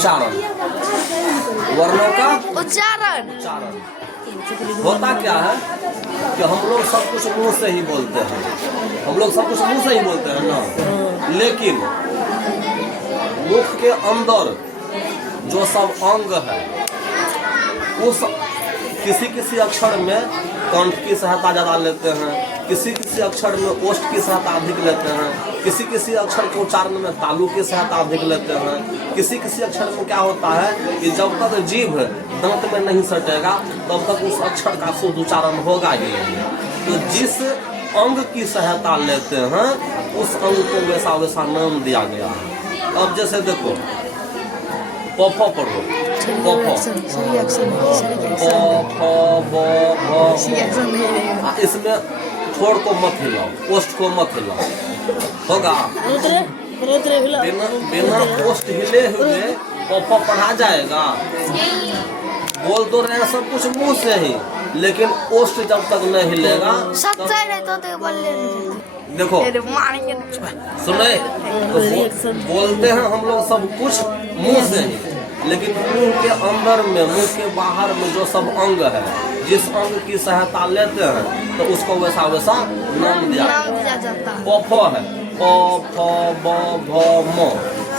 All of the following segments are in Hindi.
उच्चारण, वर्णों का उच्चारण। होता क्या है कि हम लोग सब कुछ मुंह से ही बोलते हैं, हम लोग सब कुछ मुंह से ही बोलते हैं ना, लेकिन मुख के अंदर जो सब अंग है उस किसी किसी अक्षर में कंठ की सहायता ज्यादा लेते हैं, किसी किसी अक्षर में ओष्ठ की सहायता अधिक लेते हैं, किसी किसी अक्षर के उच्चारण में तालु की सहायता अधिक लेते हैं, किसी किसी अक्षर में क्या होता है कि जब तक जीभ दांत में नहीं सटेगा तब तक उस अक्षर का शुद्ध उच्चारण होगा ही नहीं। तो जिस अंग की सहायता लेते हैं उस अंग को वैसा वैसा नाम दिया गया है। अब जैसे देखो पफो पढ़ो, पफो, इसमें ठोड़ को मत हिलाओ, ओष्ठ को मत हिलाओ, होगा बिना ओष्ठ हिले हुए पफो पढ़ा जाएगा। बोल तो रहे हैं सब कुछ मुंह से ही, लेकिन ओष्ठ जब तक नहीं हिलेगा देखो सुने तो बोलते हैं हम लोग सब कुछ मुंह से ही, लेकिन मुंह के अंदर में, मुंह के बाहर में जो सब अंग है, जिस अंग की सहायता लेते हैं तो उसको वैसा वैसा नाम दिया जाता है। पफो है प फ ब भ म,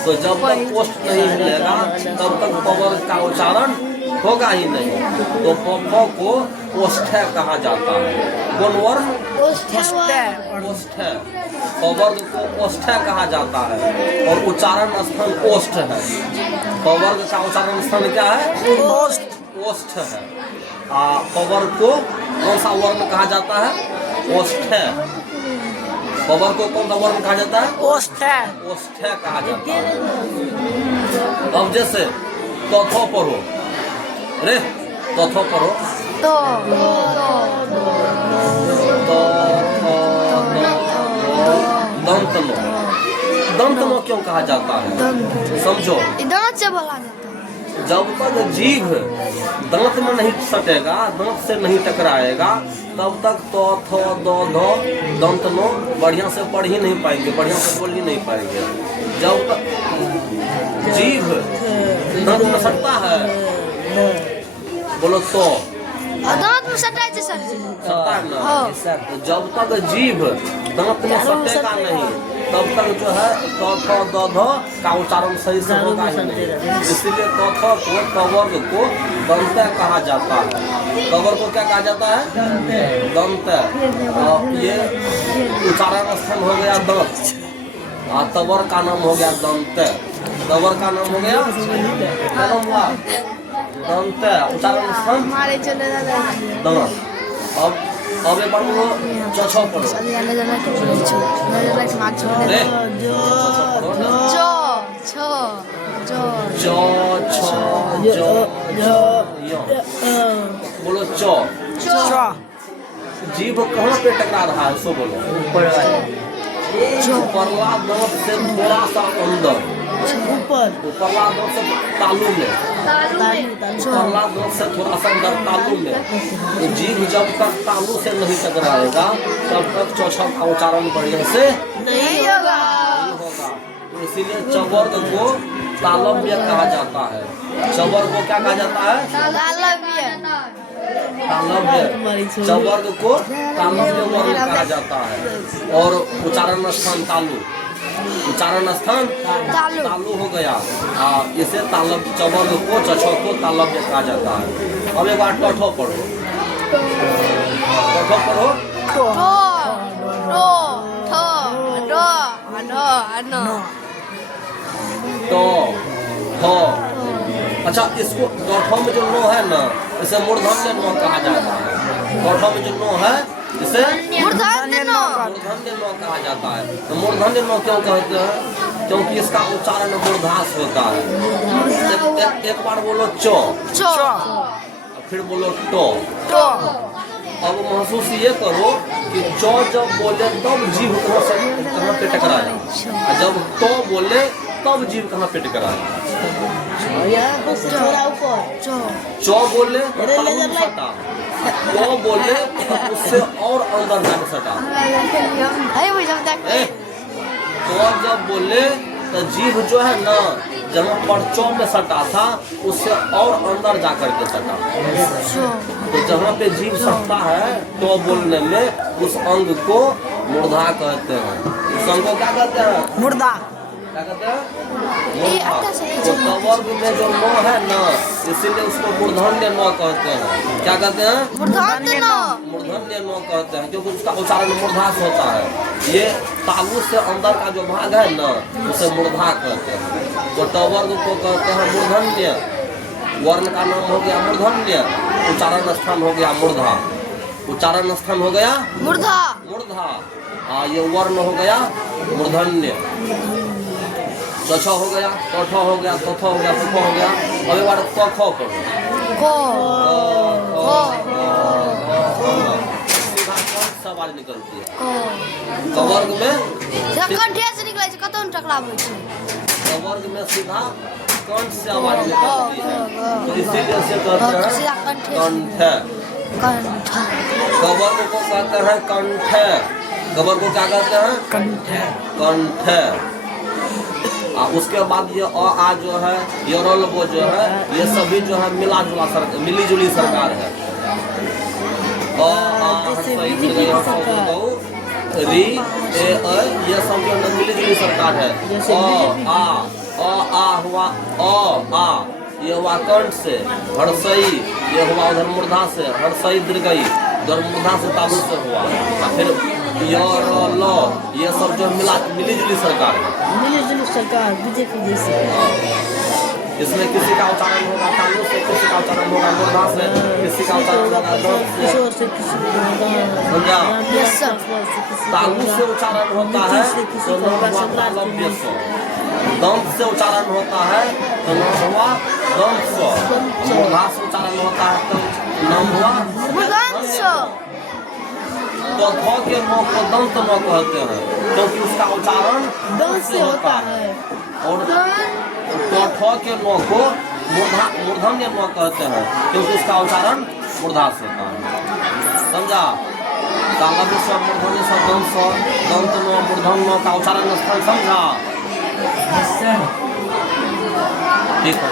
तो जब तक ओष्ठ नहीं हिलेगा तब तक पवर का उच्चारण होगा ही नहीं। तो पफो को ओष्ठ कहा जाता है। कौन वर्ण? ओष्ठ। पवर्ग को ओष्ठ कहा जाता है और उच्चारण स्थान ओष्ठ है। पवर्ग का उच्चारण स्थान क्या है? ओष्ठ है। पवर्ग को कौन सा वर्ण कहा जाता है? ओष्ठ। पवर्ग को कौन सा वर्ण कहा जाता है? ओष्ठ। ओष्ठ कहा जाता है। अब जैसे तथो पढ़ो, रे तथो पढ़ो, तो दंत नो, दंत नो क्यों कहा जाता है? समझो, दांत से बोला जाता है। जब तक जीभ दांत में नहीं सटेगा, दांत से नहीं टकराएगा, तब तक तो थो दो धो दंत नो बढ़िया से पढ़ ही नहीं पाएंगे, बढ़िया से बोल ही नहीं पाएंगे। जब तक जीभ दांत में सटता है, बोलो तो दांत में सटा है सर, सटता है ना। जब तक जीभ दांत में सटेगा नहीं तब तक जो है तो द ध का उच्चारण सही से होगा ही नहीं। इसलिए तो को कवर्ग को दंत कहा जाता है। कवर्ग को क्या कहा जाता है? दंत। ये उच्चारण स्थान हो गया दंत, तवर का नाम हो गया दंत। तवर का नाम हो गया क्या नाम हुआ? दंत। उच्चारण स्थान दंत। अब एक बार बोलो चौ पढ़ो, बोलो चौ। जीभ कहाँ पे टकरा रहा है सो बोलो। उपरला दांत से थोड़ा सा अंदर, उपरला दांत से तालू में, उपरला दांत से थोड़ा सा अंदर तालू में। तो जीभ जब तक तालू से नहीं टकराएगा तब तक चौछा का उच्चारण बढ़िया से नहीं होगा। तो इसीलिए चवर्ग को तालव्य कहा जाता है। चवर्ग को क्या कहा जाता है? तालव्य। चवर्ग को तालव्य वर्ण कहा जाता है। और उच्चारण स्थान तालु, उच्चारण स्थान तालु हो गया। इसे तालव्य, चवर्ग को चछो को तालव्य कहा जाता है। अब एक बार टठो पढ़ो, टठो पढ़ो, तो हो। अच्छा, इसको गौठों में जो नो है ना, इसे मूर्धन्य नो कहा जाता है। गौठों में जो नो है इसे मूर्धन्य नो कहा जाता है। तो मूर्धन्य नो क्यों कहते हैं? क्योंकि इसका उच्चारण मूर्धास होता है। एक बार बोलो चो, फिर बोलो टो। अब महसूस ये करो कि चौ जब बोले तब जीभ कहाँ पे टकराए, और जब तो बोले तब जीभ कहाँ पे टकराए। चौ बोले सटा, तो बोले उससे और अंदर जाके सटा। तो जब बोले तो जीभ जो है ना जहाँ पर चौ में सटा था उससे और अंदर जा करके सटा। तो जहाँ पे जीव सटता है तो बोलने में उस अंग को मूर्धा कहते हैं। उस अंग को क्या कहते हैं? मुर्दा। क्या कहते हैं? तो कवर्ग में जो न है ना, इसीलिए उसको मूर्धन्य न कहते हैं। क्या कहते हैं? मूर्धन्य न। मूर्धन्य न कहते हैं क्योंकि उसका उच्चारण मूर्धा से होता है। ये तालु से अंदर का जो भाग है ना, उसे मूर्धा कहते हैं। तो टवर्ग को कहते हैं मूर्धन्य। वर्ण का नाम हो गया मूर्धन्य, उच्चारण स्थान हो गया मूर्धा। उच्चारण स्थान हो गया मूर्धा। मूर्धा। ये वर्ण हो गया मूर्धन्य। च हो गया, ट हो गया, थ हो गया, प हो गया। अब एक बार क ख पढ़ो। सब आवाज निकलती है। कवर्ग में कंठे से निकले छै, कतौ न टकराव होइ छै। कवर्ग में सीधा कंठ से आवाज निकलती है, तो इसीलिए उसे कहते हैं कंठ। कंठ। कवर्ग को कहते हैं कंठ। कवर्ग को क्या कहते हैं? कंठ। कंठ। उसके बाद ये आ जो है, ये रोल वो जो है, ये सभी जो है मिली जुली सरकार है। री ए ये सब जो है मिली जुली सरकार है। आ हुआ आ, ये हुआ कंठ से। हर्षई ये हुआ उधर मूर्धा से, हर्षई दीर्घई उधर मूर्धा से तालु से हुआ। फिर लो ये सब जो मिली जुली सरकार है। मिली जुली सरकार बीजेपी जैसे। इसमें किसी का उच्चारण होगा तालु से, किसी का उच्चारण होगा मूर्धा से, किसी का उच्चारण होगा दंत से। समझा? तालु से उच्चारण होता है तो नाम हुआ तालव्य स्व। दंत से उच्चारण होता है तो नाम हुआ दंत स्व। मूर्धा से उच्चारण होता है तो नाम हुआ मूर्धन्य स्व। तो ध के न को दंत न कहते हैं क्योंकि उसका उच्चारण दंत से होता है। और तो ठ के न को मूर्धन्य न कहते हैं क्योंकि उसका उच्चारण मूर्धा से होता है। समझा? तालव्य स्व, मूर्धन्य स्व, दंत स्व, दंत न, मूर्धन्य का उच्चारण स्थल। समझा? ठीक है।